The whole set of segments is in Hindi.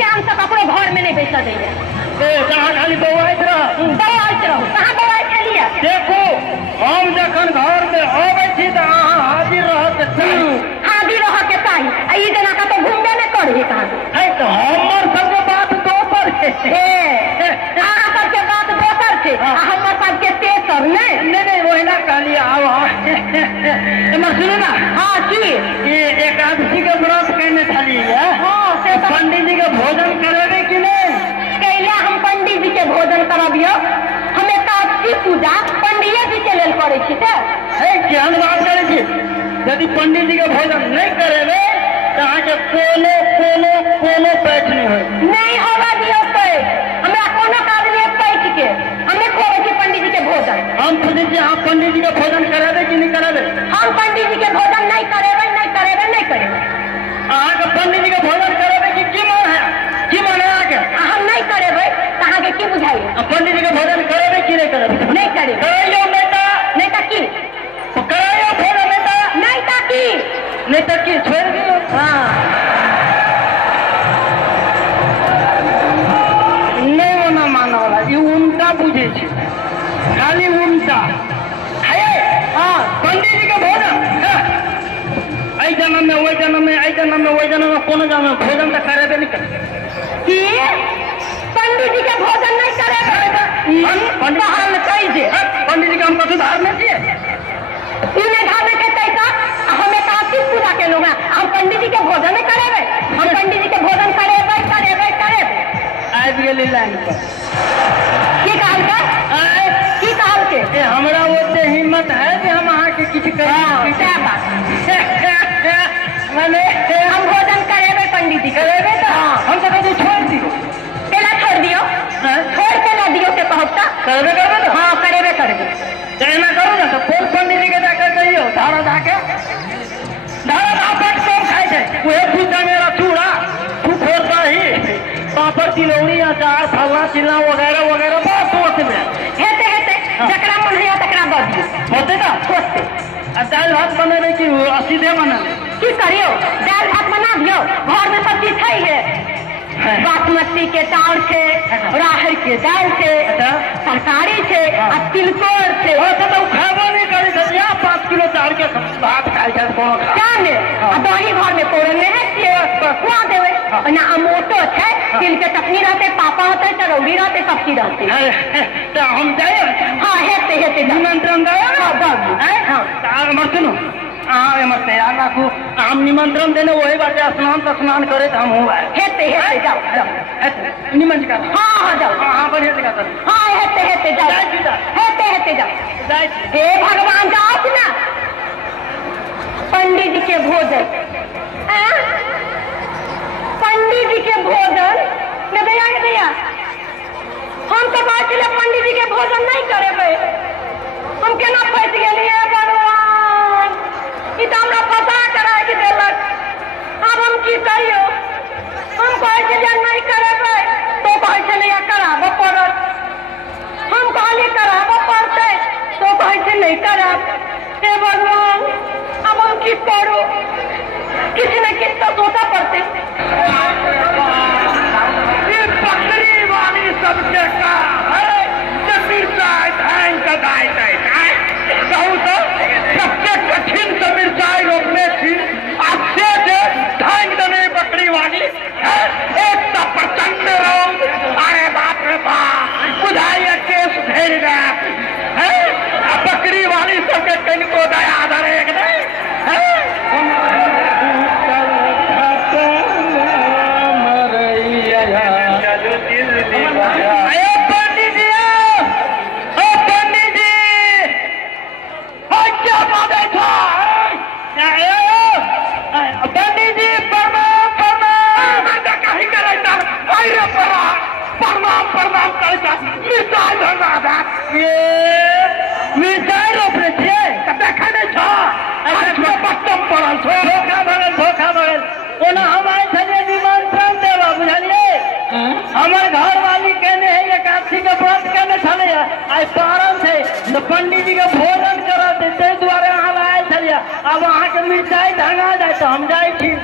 चांद तक अपने घर में नहीं बेचा दे कहाँ खाली बउआइत रह बउआइत रहो कहाँ बउआइत खेलिए देखो हम जखन घर में अबै छी त अहाँ हाजिर रहत हाजिर रह के चाही ई जना का तो घूमबे नहीं करी कहाँ है तो हमर सबके बात दोसर छै अहाँ सबके बात दोसर छै हमर सबके तेसर नहीं ओहिना कहली आब एमर सुनू ना हाँ की ये एकादशी के व्रत कहने छली हाँ से तो पंडित जी के भोजन करेबे कि नहीं कैला हम पंडित जी के भोजन करबियो हम एकादशी पूजा पंडिये जी के लेल करे छी ते है केहन बात करे छी यदि पंडित जी के भोजन नहीं करेबे तो अहाँ के कोनो कोनो कोनो पैठ नहीं हो नहीं होगा दियो पैठ हमरा कोनो काज नहीं पैठ के हमें खोवे छी पंडित जी के भोजन हम पूछे छी आप पंडित जी के भोजन करेबे कि नहीं करेबे हम पंडित जी के भोजन नहीं करेबे नहीं करेबे नहीं करेबे अहाँ के पंडित जी के भोजन करेबे की मन है की मन है अहाँ के हम नहीं करेबे तो अहाँ के की बुझाई पंडित जी के भोजन करेबे कि नहीं करेबे नहीं करेबे कराइयो नहीं ता की कराइयो भोजन नहीं ता की नहीं तो की छोड़ दियो हाँ नहीं होना माना वाला ये उल्टा बुझे छे खाली उल्टा है हाँ पंडित जी के भोजन आई जन्म में वही जन्म में आई जन्म में वही जन्म में कोनो जन्म में भोजन तो करेबे नहीं करे की पंडित जी के भोजन नहीं करेबे पंडित जी के हम कथी धार में छिए इन्हें धामे के तैसा हम एकादशी पूजा के लोग हम पंडित जी के भोजन नहीं करेबे हम पंडित जी के भोजन करेबे करेबे करेबे आबि गेली लाइन पर की कहल के की कहल के हमरा ओते हिम्मत है कि हम अहाँ के किछु कही क्या बात माने हम भोजन करेबे पंडित जी करेबे तो हम तो कभी छोड़ दियो केला छोड़ दियो छोड़ के ना दियो के कहता करबे करबे तो हाँ करेबे करबे कहना करो ना तो कोन पंडित जी के जाकर कहियो धारा धाके धारा धापट कौन खाए थे वह पूछा मेरा चूड़ा तू फोड़ता ही पापड़ तिलौरी अचार फलना चिल्ला वगैरह वगैरह बहुत सोच में हेते हेते जकरा मन है तकरा दऽ दियो होते ना सोचते दाल भात बने कि सीधे बने की करियो दाल भात बना दियो घर में सब चीज है बासमती के चाउर छे राहर के दाल छे तरकारी छे आ तिलकोर छे तो खाबो नहीं करी सजिया 5 किलो चाउर के भात खाई छै कोनो क्या ने आ दही घर में तोड़े में है छे खुआ देवे ना अमोटो छे तिल के चटनी रहते पापा होते चरौड़ी रहते सब चीज रहते तो हम जाए हाँ हेते हेते निमंत्रण दे हाँ मत सुनो अहाँ एमर तैयार राखू हम निमंत्रण देने वही बात स्नान करे तो हम हुआ हेते हेते जाओ निमंत्रण हाँ हाँ जाओ हाँ पर हेते का हाँ हेते हेते जाओ हेते हेते जाओ हे भगवान जाओ ना पंडित जी के भोजन पंडित जी के भोजन ने भैया हम तो बात पंडित जी के भोजन नहीं करेबे हम केना फंस गेलिए भगवान ई तो हमरा फंसा करा के देलक अब हम की करियो हम कहै छलिए नहीं करेबे तो कहै छलिए कराबो पड़त हम कहलिए कराबो पड़तै तो कहै छै नहीं कराब हे भगवान अब हम की करू किसी न किसी तो सोचा पड़ते ये बकरी वाली सबके का है जब मिर्चाई धान का दाई कहूँ तो सबसे कठिन से मिर्चाई रोकने थी अच्छे से धान देने बकरी वाली एक तो प्रचंड रोग अरे बाप रे बाप बुझाइए केस भेज गया बकरी वाली सबके कहीं को दया धरे एक मिर्चाई रोपने छियै देखा नहीं छो बच्चम पड़ल छो धोखा भगल ओना हम आए छलिए निमंत्रण देवा बुझलिए हमर घर वाली कहने है एकादशी के व्रत कहने छले आई पारण छै तो पंडित जी के भोजन करत ताहि दुआरे अहाँ आए छलिए अब अहाँ के मिर्चाई ढंगा जाए तो हम जाए छी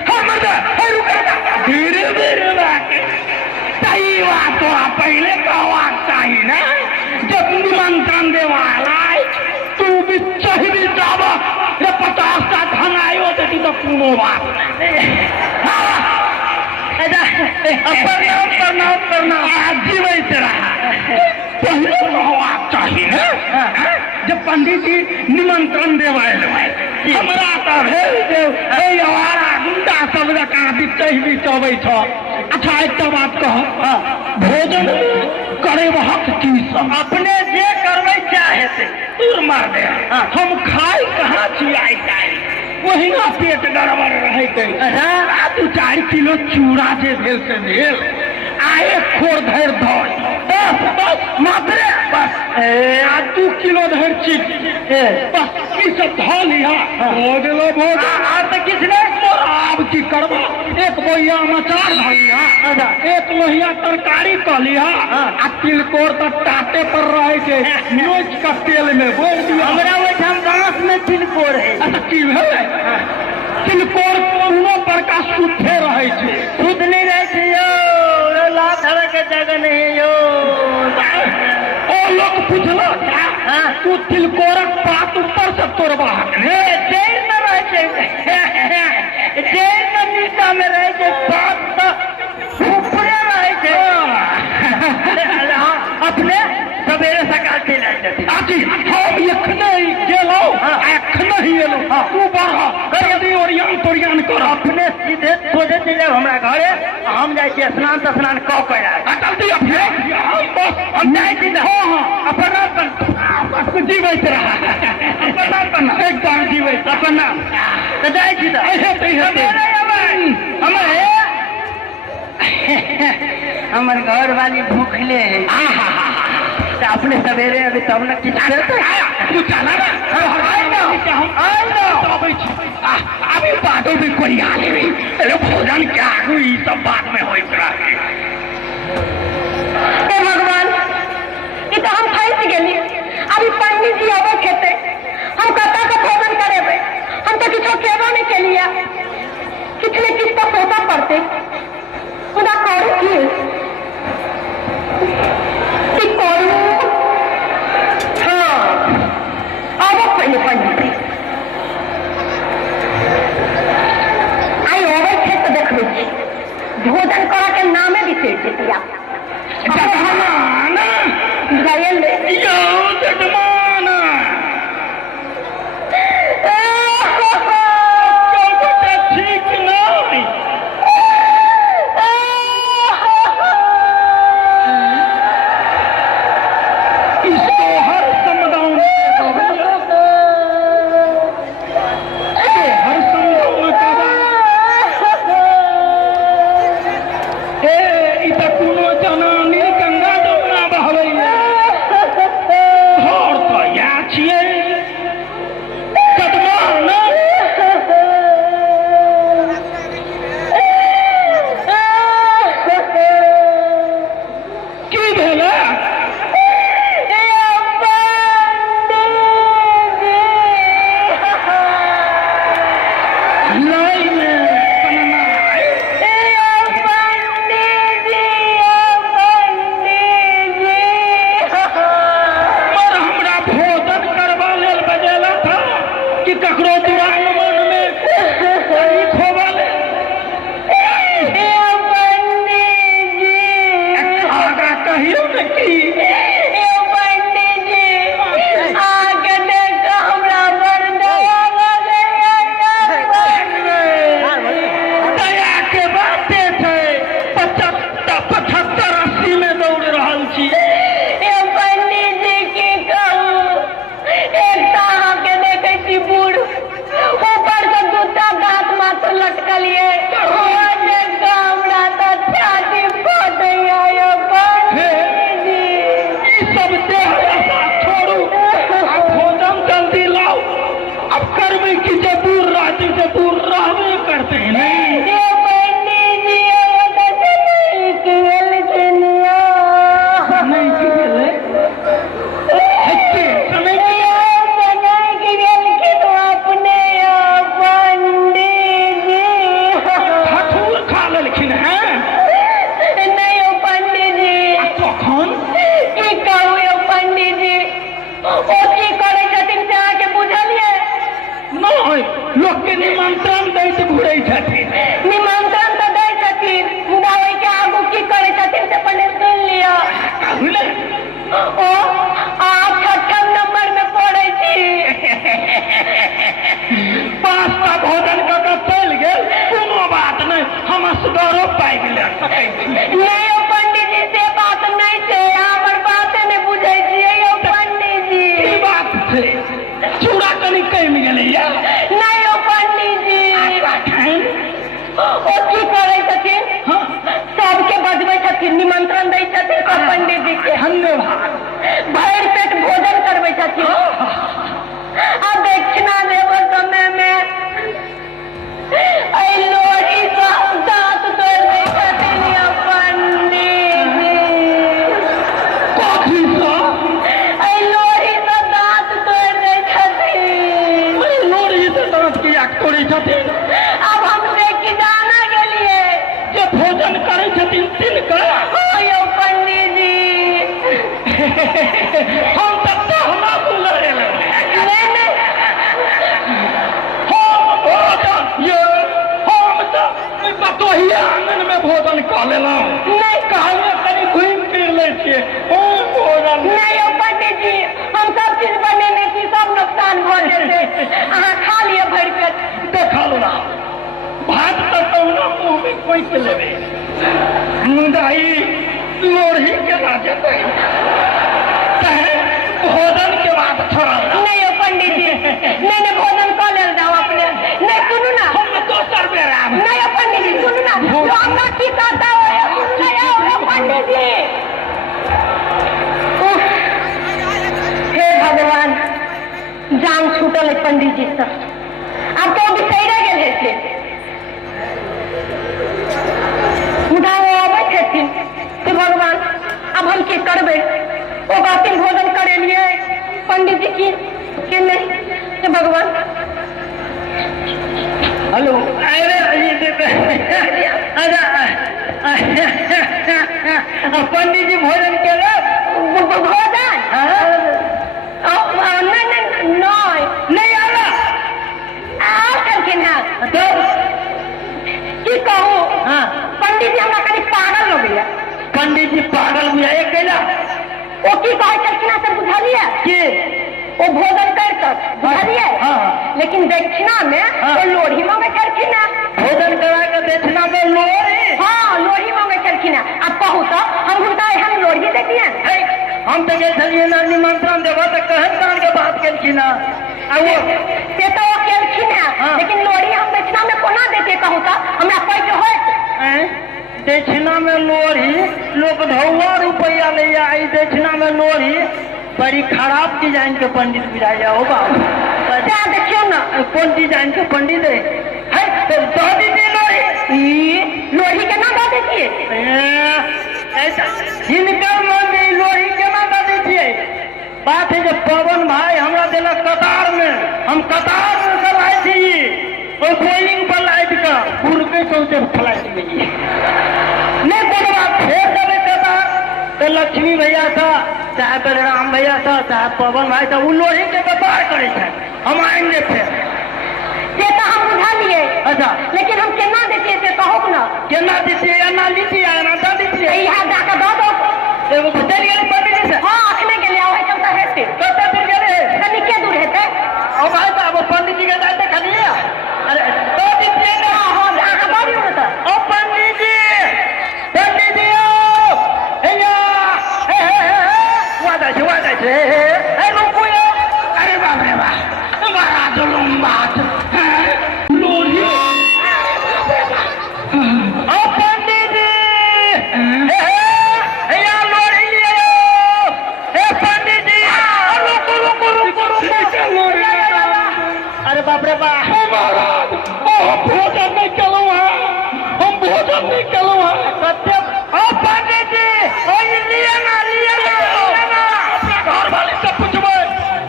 धीरे धीरे तोरा पहले कहवाक चाही ना जब निमंत्रण देवाला तू भी चाहिए जाब 50टा धन आयो देती तो कोनो बात प्रणाम प्रणाम प्रणाम जीवित रहा पहले कहवाक चाही ना जब पंडित जी निमंत्रण देवाल हमरा तो भेल जे हमारा गुंडा सब जकाँ बिचबै छ अच्छा एक बात कह भोजन करे वक्त की सब अपने जे करबै चाहे से दूर मार दे हम खाई कहाँ छी आई वही ना पेट गड़बड़ रहे 2-4 किलो चूड़ा जे भेल से भेल आए खोर धर बस बस मात्रे बस 2 किलो धर चीज बस ई सब ध लिया हो गेलो भोजन आर तो किछ नहीं आब की करबा एक बोइया अचार ध लिया एक लोहिया तरकारी क लिया आ तिलकोर तो टाटे पर रहे के नोच का तेल में बोल दिया हमरा ओइठाम बांस में तिलकोर है अच्छा की भेलै तिलकोर कोनो प्रकार शुद्धे रहे छै शुद्ध नहीं रहे छै यो लाभ धरे के जगह नहीं यो ओ लोग पूछलो तू तिलकोरक पात ऊपर से तोड़बा जेल में रहे छै जेल में नीचा में रहे छै पात तो ऊपरे रहे छै अपने सवेरे सकाल चल आती हम एखने गेलो एखने ही एलो तू बढ़ जल्दी ओरियान कर अपने सीधे सोझे चले हमरा घरे हम जाय छी स्नान क के जल्दी अपने हम जाय छी अपन जीवित रहा अपन एकदम जीवित अपन तो जाय छी हमर घर वाली भूखले है अपने सवेरे अभी तब न किछ तू चला अभी बातों भी कोई आ ले भोजन क्या हुई सब बात में हो भगवान ये तो हम फंस गेली अभी पंडित जी अबे खेते हम कता का भोजन करेबे हम तो किछो खेबो नहीं केलिया किछ ने किछ तो सोचा पड़ते खुदा करू की करू हाँ अब पहले पंडित जी आई ओवे खेत देखबे छी भोजन करा के नामे बिसर जेतिया जजमाना गायल ले यो जजमाना ठीक नहीं इसको हर समदाउन हर समदाउन कोनो जना नील गंगा जमुना बहबै निमंत्रण दैत घुरै छथिन। निमंत्रण तो दै छथिन, मुदा ओहि के आगू की करे छथिन से पहले सुन लियो। कहू ने ओ आप 6ठम नंबर में पढ़ै छी। 5टा भोजन कऽ कऽ चलि गेल, कोनो बात नहि, हम असगरो पाबि ले सकै छी। नहीं ओ पंडित जी से बात नहीं छै, हमर बाते नहीं बुझै छियै यौ पंडित जी। की बात छै? चूड़ा कनि कमि गेलैया। नहीं ओ पंडित जी ओ की करै छथिन, सबके बजबै छथिन, निमंत्रण दै छथिन सब पंडित जी के। धन्यवाद। भरि पेट भोजन करबै छथिन। आ दक्षिणा देबो समय में ऐ लोढ़ी सँ दाँत तोड़ि दै छथिन यौ पंडित जी। कथी सँ? ऐ लोढ़ी सँ दाँत तोड़ि दै छथिन। लोढ़ी से दाँत किया तोड़ै छथिन? अब हम देख जाना गेलिए जे भोजन करै छथिन तिनका? हाँ यौ पंडित जी। हम तऽ कहना बुझल नहीं नहीं हम भोजन ये हम तऽ बतोही आंगन में भोजन कऽ लेलहुँ। नहीं कहलिए कनि घुमि फिर लै छियै। हम भोजन नहीं यौ पंडित जी, हम सब चीज बनेने छी, सब नुकसान भऽ जेतै, अहाँ खा लिअ भरि पेट। देखल ना भात तऽ कहुना मुँह में खोसि लेबै, मुदा ई लोढ़ी केना जेतै? तैं भोजन के बात छोड़ल जाउ। नहीं यौ पंडित जी, नहीं नहीं भोजन कऽ लेल जाओ अपने। नहीं सुनू ना, हम दोसर बेर आब। नहीं यौ पंडित जी सुनू ना, जो हमरा की कहता है सुनू ना यौ पंडित जी। उफ, हे भगवान, जान छूटल है पंडित जी से। अब तो बिसैरे गेल है से मुदा वो अबै छथिन। हे भगवान, अब हम की करबै? ओ कहथिन भोजन करेलिए पंडित जी की के नहीं। हे भगवान। हेलो अरे पंडित जी भोजन केलक? भोजन नहीं आला आ छलखिन हैं। की कहू, पंडित जी हमरा कनि पागल लगैया। पंडित जी पागल बुझाइए कैला? ओ की कहै छलखिन हैं से बुझलियै? की ओ भोजन कर बुझलियै? लेकिन दक्षिणा में वो लोढ़ी मांगे छलखिन हैं। भोजन करा के दक्षिणा में लोढ़ी? हाँ लोढ़ी मांगे छलखिन हैं। अब कहू तो हम हुनका एहन लोढ़ी देतियनि? हम तो गेल छलियै ना निमंत्रण देबो तऽ कहन तान के बात केलखिन ना। से तो वो केलखिन हैं, लेकिन लोढ़ी हम दक्षिणा में कोना देते कहू तो हमरा पैठ होत? दक्षिणा में लोढ़ी लोग ढौआ रुपया ले आई, दक्षिणा में लोढ़ी बड़ी खराब डिजाइन के पंडित बुझाइया हो बाबू। क्या देखियो ना कौन डिजाइन के पंडित है तो दो दीजिए लोढ़ी। लोढ़ी के ना दे देतिए? हिनकर मंदिर लोढ़ी केना दे दीजिए? बात है जब पवन भाई हमरा देलक कतार में, हम कतार में चलाए थी और बोलिंग पर लाइट का उड़के चौथे फ्लाइट में नहीं कोनो बात फेर देवे कतार। तो लक्ष्मी भैया था चाहे बलराम भैया था चाहे पवन भाई था, वो लोढ़ी के व्यापार करे थे, हम आएंगे फिर। ये तो हम बुझा लिए। अच्छा लेकिन हम केना देतिए से कहू ना? केना दीजिए? एना लीजिए एना दे दीजिए। यहाँ जाकर दो दो। एगो चल गेल पंडित जी से? हाँ अखने के लिए वही चलता है। कते दूर गेले? कनी के दूर है? और भाई साहब पंडित जी के जाते खलिए। अरे दो दीजिए ना। हाँ आगे बढ़ियो ना तो। ओ पंडित जी ओ हैया वादा छे ए रुको यो। अरे बाप रे बाप बड़ा जुलूम बात लोढ़ी। ओ पंडित जी हैया लोढ़ी लियो। ए पंडित जी रुको। अरे बाप रे बाप महाराज हम भोजन नहीं करूँ हम भोजन नहीं करूँ सत्य। ओ पंडित जी लिया ना अपना घर वाले से पूछबे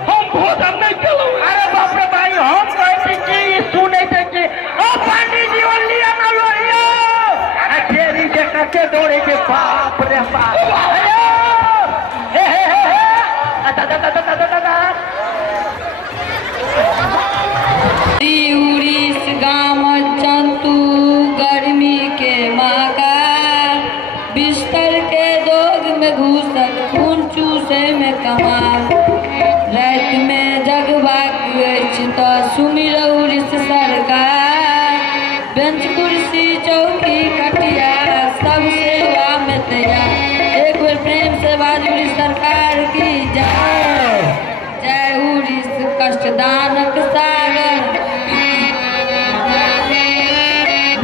हम भोजन नहीं करूँ। अरे बाप रे भाई हम कहते कि सुने थे कि ओ पंडित जी लिया ना लोहियो अकेरी के कच्चे दौड़े के बाप रे बाप। उड़ी घूसक खून चूसे में कमाल रात में जगबाक अछि तऽ सुमिरौ ऋष सरकार बेंच कुर्सी चौकी खटिया सब सेवा में तैयार एक बेर प्रेम से बाजू ऋष सरकार की जय जय हो ऋष कष्टदानक सागर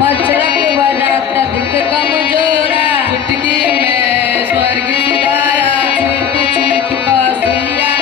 मच्छरक बड़ा तधिक कमजोरा चुटकी में स्वर्ग सितारा छूट छूट का सुइया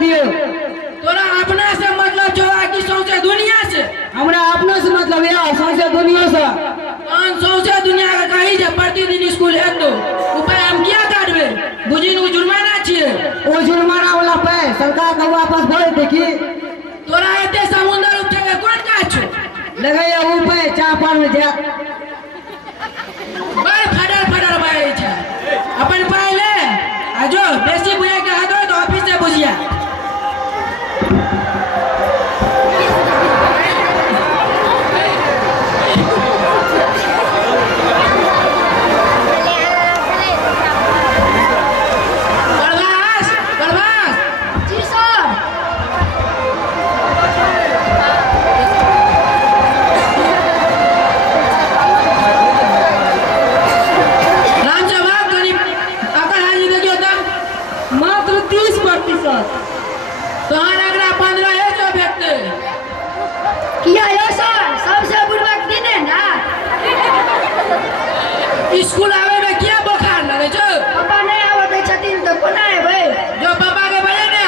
दियो। तोरा अपना से मतलब जो कि सौंसे दुनिया से? हमरा अपना से मतलब या सौंसे दुनिया से। कौन सौंसे दुनिया का कही जे प्रतिदिन स्कूल हेतु उपाय हम क्या करबे? बुझिन उ जुर्माना छिए। ओ जुर्माना वाला पे सरकार का वापस भर देखी। तोरा एते समुद्र उठे के कोन काज छो? लगैया ऊ पे चापर में जा। बड़ फडर बाई छै। अपन पाई ले आ जो बेसी बुझे के हाथ तो ऑफिस से बुझिया। मात्र 30%। तोहर अगला 15 है जो व्यक्ति किया यो सर सबसे बुढ़वा दिन है ना। स्कूल आवे में क्या बुखार लगे छो? पापा नहीं आवत छथिन तो कोना है भाई। जो पापा के बजे ने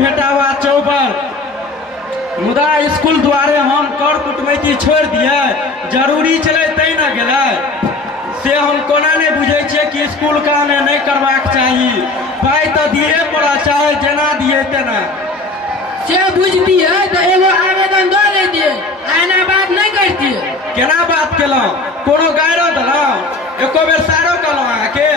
भेटावा चौबर मुदा स्कूल द्वारे हम कर कुटमैती छोड़ दिए जरूरी चले तै न गेलै से हम कोना नहीं बुझे छिए कि स्कूल काम नहीं करबाक चाहिए। पाई तो दिए पड़ा, चाहे जेना दिए तेना। से बुझतिए तो एगो आवेदन दो देतिए, एना बात नहीं करतिए। केना बात केलहुँ? कोनो गायरो देलहुँ? एको बेर सारो कहलहुँ अहाँके?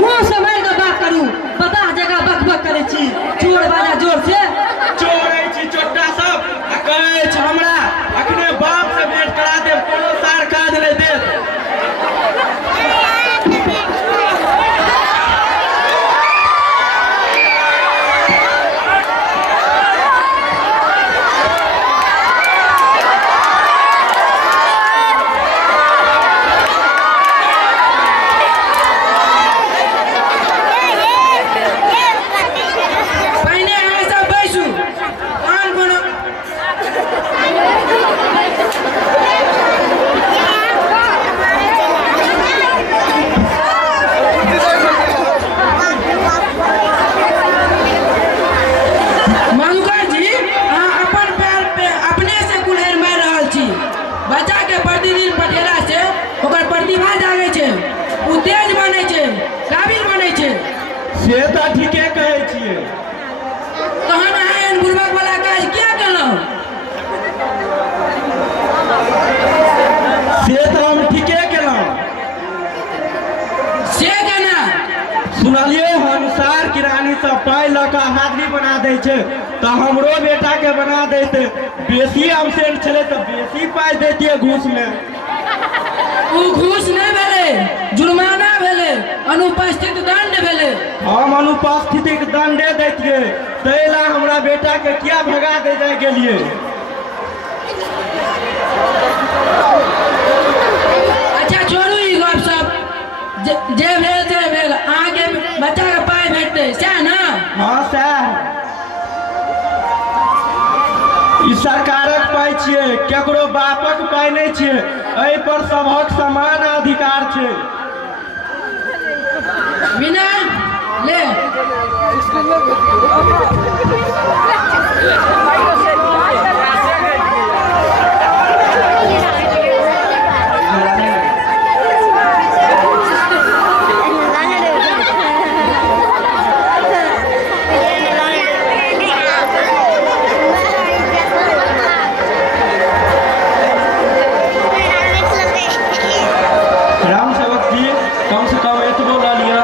मुँह से मार के बात करू, 50 जगह बक बक करे छी, चोर बाजा जोर से। चोर छी चोटा सब, आ कहै छै हमरा अखने बाप से भेंट करा देब, कोनो सार काज नहीं देत। पहले अहाँ सब बैसू, आन कोनो मधुकर जी, अहाँ अपन पैर पे अपने से कुल्हड़ मारि रहल छी। बच्चा के प्रतिदिन पढ़ेला से ओकर प्रतिभा जागे छै, उ तेज बनै छै, काबिल बनै छै। से तऽ ठीके कहै छियै। तहन अहाँ एहन बुड़बक वाला काज किया केलहुँ? से तऽ हम ठीके केलहुँ। से केना? सुनलियै हम सार किरानी सब पाइ लऽ कऽ हाजिरी बना दै छै, तऽ हमरो बेटा के बना दैते। बेसी अब्सेंट छलै तऽ बेसी पाइ दैतियै घूस में। उ घूस नहि भेलै, जुर्माना भेलै, अनुपस्थित दंड भेलै। हम अनुपस्थितिक दंडे दैतियै, ताहि ला हमरा बेटा के किया भगा दे जाय गेलियै? अच्छा छोड़ू ई गप सब, जे भेल से भेल। अहाँके बच्चा के पाइ भेटतै सएह ने? हाँ सएह। ई सरकारक पाइ छियै, केकरो बापक पाइ नहि छियै। एहि पर सबहक समान अधिकार छै। विनय ले। राम सेवक जी, कम से कम एतबो लऽ लिअ,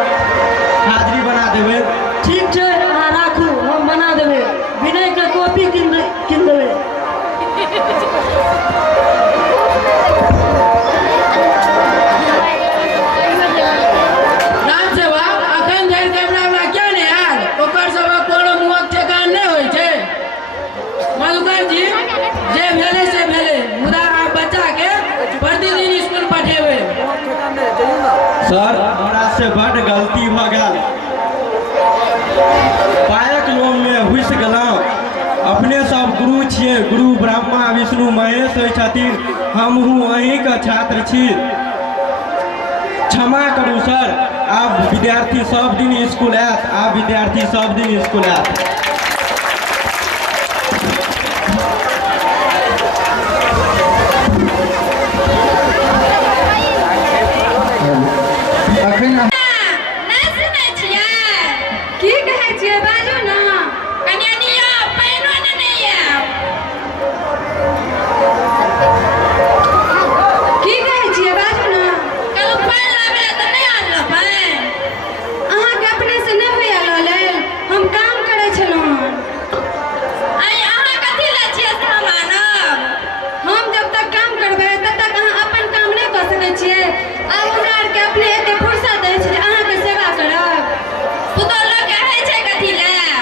हाजिरी बना देबै। ठीक छै, अहाँ राखू, हम बना देबै। विनय के कॉपी कीन देबै। राम सेवक, अखन धरि कैमरा वाला किया नहीं आयल? ओकर सबक कोनो मुहक ठेकान नहीं होइ छै। मधुकर जी, जे भेलै से भेलै, मुदा आप बच्चा के प्रतिदिन स्कूल पठेबै। सर, हमरा से बड़ गलती भऽ गेल। पायक लोभ में घुसि गेलहुँ। अपने सब गुरु छियै, गुरु ब्रह्मा विष्णु महेश होइ छथिन, हमहूँ अहीँके छात्र छी। क्षमा करू सर, आब विद्यार्थी सब दिन स्कूल आयत, आब विद्यार्थी सब दिन स्कूल आयत। नहीं सुनै छियै? की कहै छियै? बाजू ना। कनिया निया पैनो नहीं आयब। की कहै छियै? बाजू ना। कल पानि लाबे तऽ नहीं आनल पानि? अहाँके अपने से नहीं होइया लऽ लेल? हम काम करै छलहुँ। आइ अहाँ कथी लए छियै से हम आनब? हम जब तक काम करबै तब तक अहाँ अपन काम नहीं कऽ सकै छियै। आब हमरा आरके अपने एते फुर्सत अछि जे अहाँके सेवा करब। पुतौह लऽ के होइ छै कथी लए?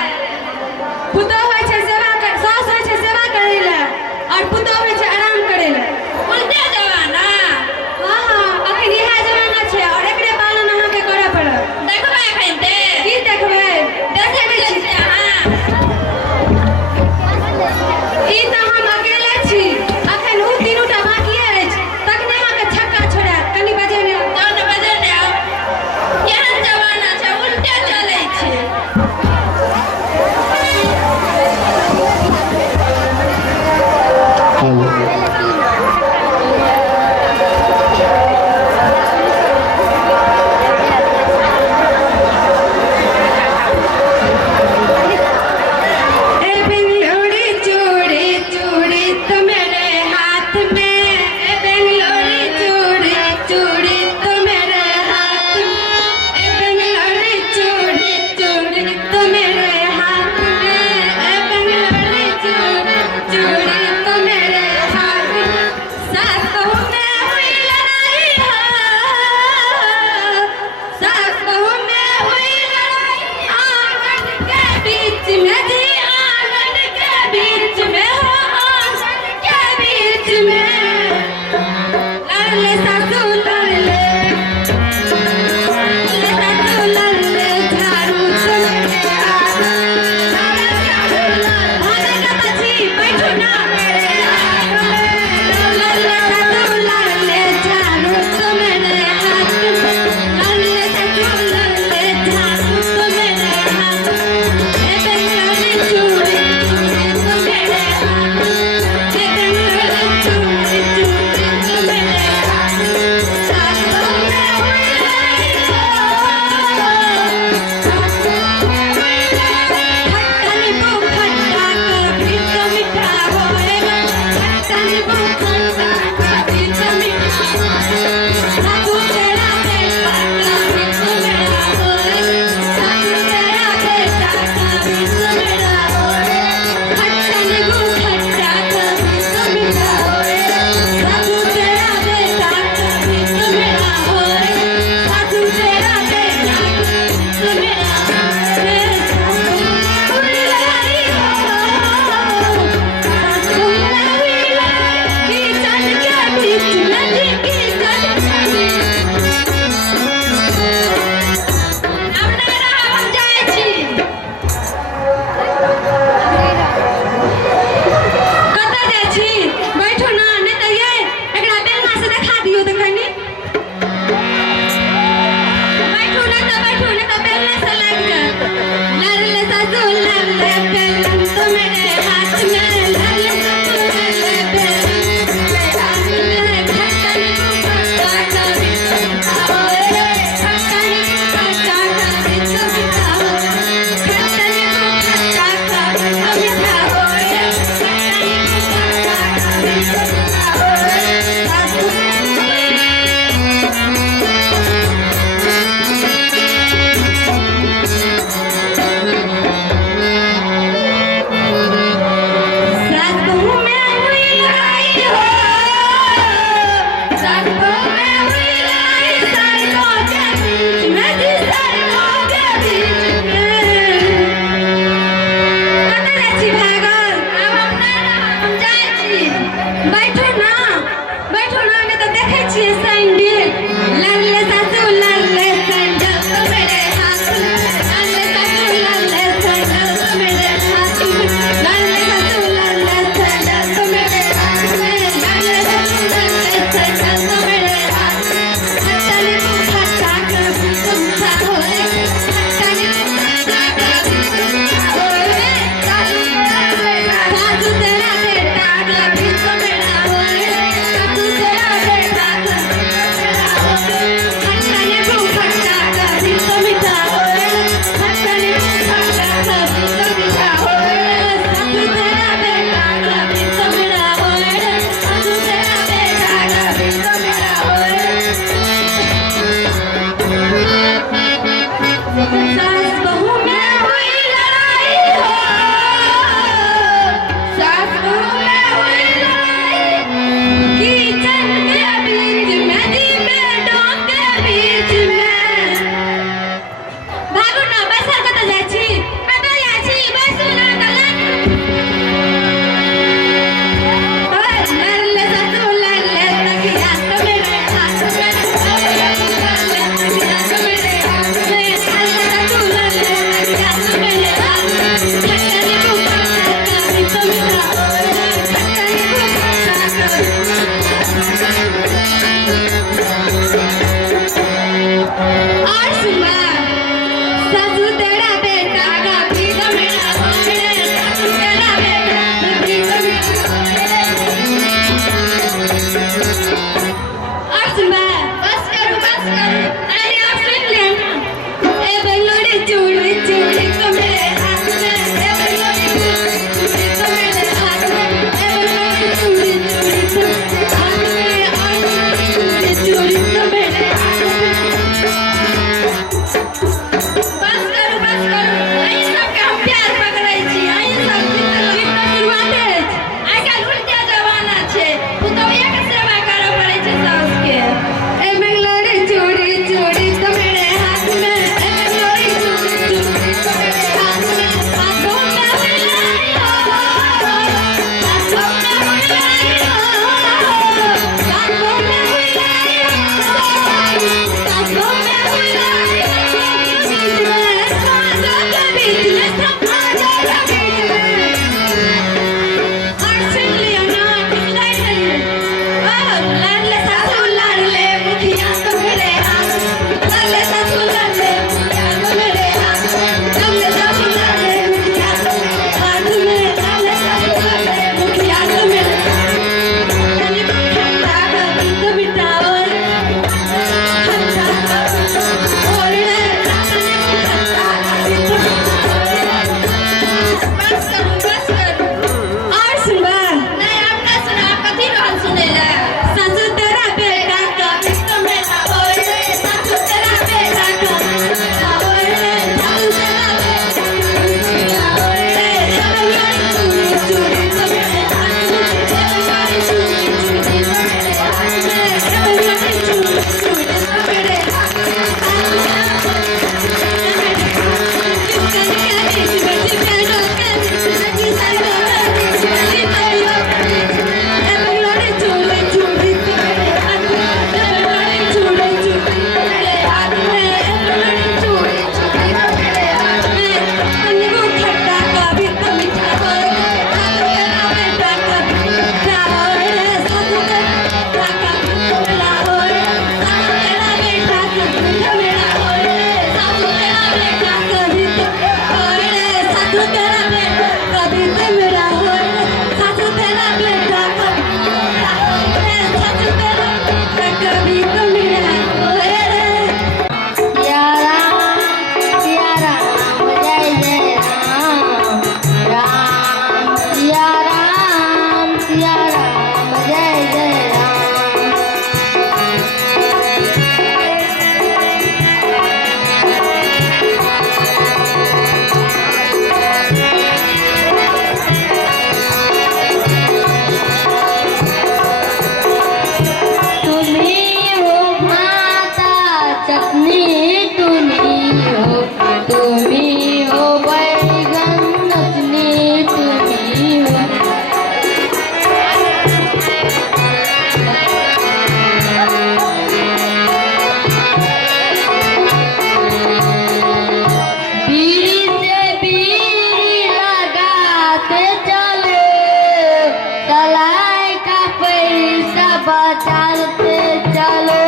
चलते चलो,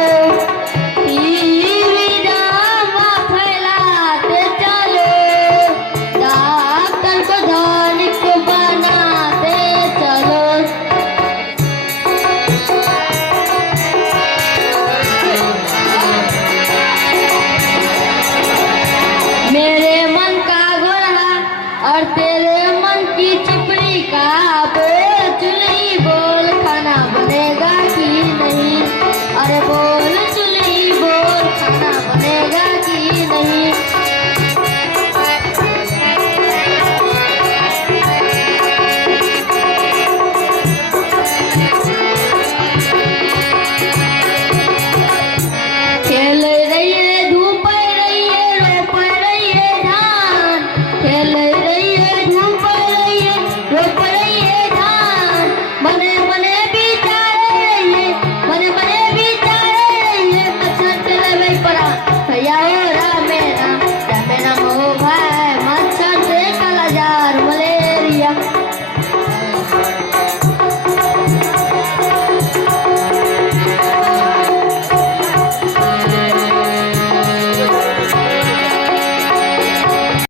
टीवी ड्रामा फैलाते चलो, डॉक्टर को धनिक बनाते चलो। मेरे मन का घोड़ा और तेरे मन की चिपड़ी का